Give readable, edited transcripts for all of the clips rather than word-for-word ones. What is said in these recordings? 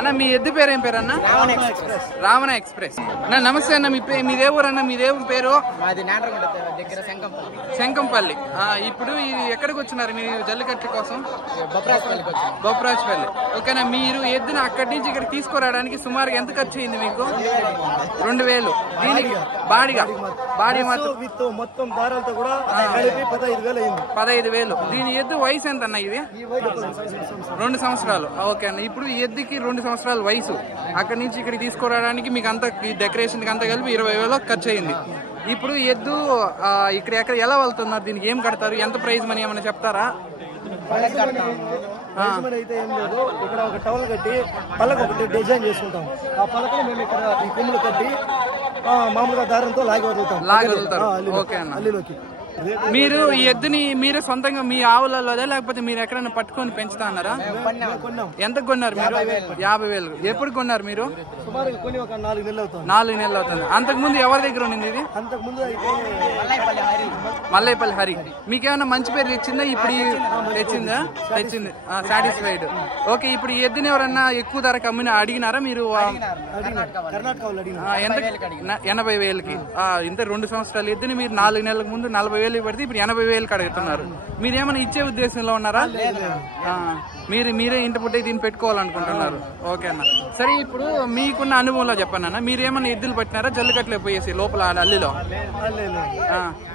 అన్న మీ ఎద్దు పేరు ఏం పేరు అన్న? రావణ ఎక్స్ప్రెస్. నమస్తే అన్న, మీదే ఊరు అన్న? మీదే పేరు? శంకంపల్లి. ఇప్పుడు ఇది ఎక్కడికి వచ్చినారు మీరు జల్లికట్టు కోసం? బొప్రాజ్పల్లి. ఓకేనా, మీరు ఎద్దును అక్కడి నుంచి ఇక్కడ తీసుకురావడానికి సుమారుగా ఎంత ఖర్చు అయింది మీకు? 2000. దీనికి బాడీ మొత్తం దారాలతో కూడా 15,000. దీని ఎద్దు వయసు ఎంత అన్న? ఇది 2 సంవత్సరాలు. ఓకే అన్న, ఇప్పుడు ఈ ఎద్దుకి 2 సంవత్సరాల వయసు. అక్కడి నుంచి ఇక్కడికి తీసుకురావడానికి మీకు అంత ఈ డెకరేషన్ అంతా కలిపి 20,000 ఖర్చు అయింది. ఇప్పుడు ఎద్దు ఇక్కడ ఎలా వెళ్తున్నారు? దీనికి ఏం కడతారు? ఎంత ప్రైజ్ మనీ ఏమైనా చెప్తారా? అయితే ఏం లేదు, ఇక్కడ ఒక టవల్ కట్టి పళ్ళకు ఒకటి డిజైన్ చేసుకుంటాం. ఆ పళ్ళకు మేము ఇక్కడ ఈ కొమ్ములు కట్టి మామూలుగా దారంతో లాగి వదులుతారు. ఓకే అన్న, మీరు ఈ ఎద్దుని మీరే సొంతంగా మీ ఆవులలో లేకపోతే మీరు ఎక్కడైనా పట్టుకొని పెంచుతా అన్నారా? ఎంత కొన్నారు మీరు? 50,000. ఎప్పుడు కొన్నారు మీరు? 4 నెలలు అవుతుంది. అంతకు ముందు ఎవరి దగ్గర ఉండింది ఇది? మల్లైపల్లి హరి. మీకేమైనా మంచి పేరు తెచ్చిందా? ఇప్పుడు తెచ్చింది. సాటిస్ఫైడ్. ఓకే, ఇప్పుడు ఈ ఎద్దుని ఎవరన్నా ఎక్కువ ధరకు అడిగినారా మీరు? ఎంత? 80,000కి. ఇంత 2 సంవత్సరాలు ఎద్దుని మీరు 4 నెలలకు ముందు 40,000 పెడితే ఇప్పుడు 80,000 అడుగుతున్నారు. మీరేమైనా ఇచ్చే ఉద్దేశంలో ఉన్నారా? మీరే ఇంటి పుట్టే దీన్ని పెట్టుకోవాలనుకుంటున్నారు. ఓకే అన్న, సరే. ఇప్పుడు మీకున్న అనుభవంలో చెప్పండి అన్న, మీరేమన్నా ఎద్దులు పట్టినారా జల్లికట్లో పోయేసి లోపల అల్లిలో?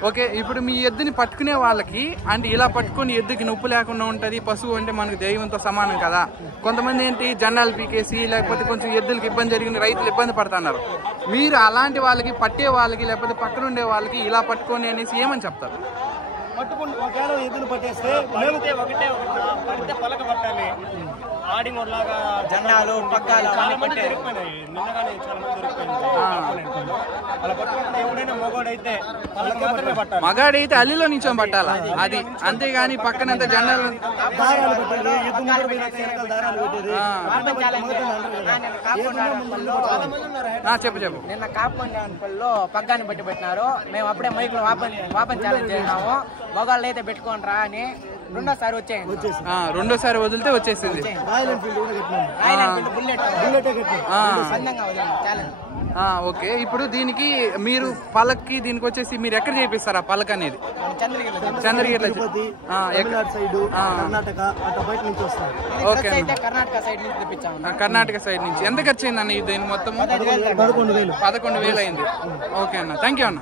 ఓకే, ఇప్పుడు మీ ఎద్దుని పట్టుకునే వాళ్ళకి అంటే ఇలా పట్టుకుని ఎద్దుకి నొప్పి లేకుండా ఉంటది. పశువు అంటే మనకు దైవంతో సమానం కదా. కొంతమంది ఏంటి జెండాలు పీకేసి లేకపోతే కొంచెం ఎద్దులకి ఇబ్బంది జరిగిన రైతులు ఇబ్బంది పడుతున్నారు. మీరు అలాంటి వాళ్ళకి పట్టే వాళ్ళకి లేకపోతే పక్కన ఉండే వాళ్ళకి ఇలా పట్టుకొని అనేసి ఏమని చెప్తారు? ఒకవేళ ఎద్దులు పట్టేస్తే ఒకటే పలక పట్టాలి. ఆడింగోలాగా జెండాలు పక్కాలు చాలా మంది దొరికిపోయినాయి. నిన్నగానే చాలా మంది దొరికిపోయింది. అలా పట్టుకుంటే ఎవడైనా మగవాడైతే మగాడైతే అల్లిలో నించొని పట్టాలా అది, అంతేగాని పక్కనంత జెండాలు చెప్పు. నిన్న కాపులో పగ్గాన్ని బట్టి పెట్టినారు. మేము అప్పుడే మైకులో వాపన్ ఛాలెంజ్ చేసినాము. మగాళ్ళు అయితే పెట్టుకోండి రా అని. రెండోసారి వదిలితే వచ్చేసింది. ఓకే, ఇప్పుడు దీనికి మీరు పలక్కి దీనికి వచ్చేసి మీరు ఎక్కడ చేపిస్తారా పలక్ అనేది? చంద్రగిరి. కర్ణాటక సైడ్ నుంచి. ఎంత ఖర్చు అయింది అన్న దీని మొత్తం? 11,000 అయింది. ఓకే అన్న, థ్యాంక్ యూ అన్న.